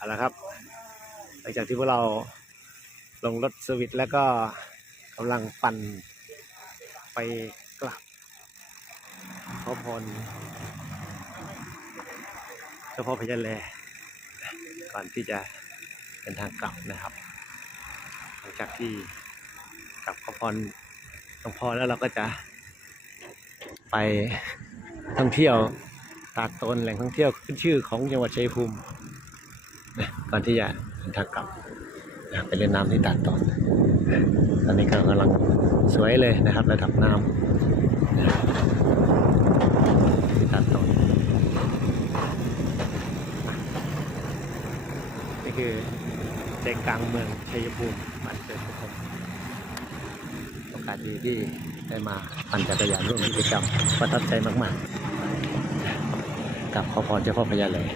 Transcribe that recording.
เอาละครับ หลังจากที่พวกเราลงรถสวิตแล้วก็กำลังปั่นไปกลับขอพรเจ้าพ่อพญาแลก่อนที่จะเดินทางกลับนะครับ หลังจากที่กลับขอพรหลวงพ่อแล้วเราก็จะ ไปท่องเที่ยวตาดตนแหล่งท่องเที่ยวขึ้นชื่อของจังหวัดชัยภูมิ ก่อนที่จะเดินทางกลับนะไปเล่นน้ำที่ตาดโตนตอนนี้ก็กำลังสวยเลยนะครับระดับน้ำที่ตาดโตนนี่คือใจกลางเมืองชัยภูมิบ้านเกิดผมโอกาสดีที่ได้มาปั่นจักรยานร่วมกิจกรรมประทับใจมากๆ กับขอพรเจ้าพ่อพญาเลย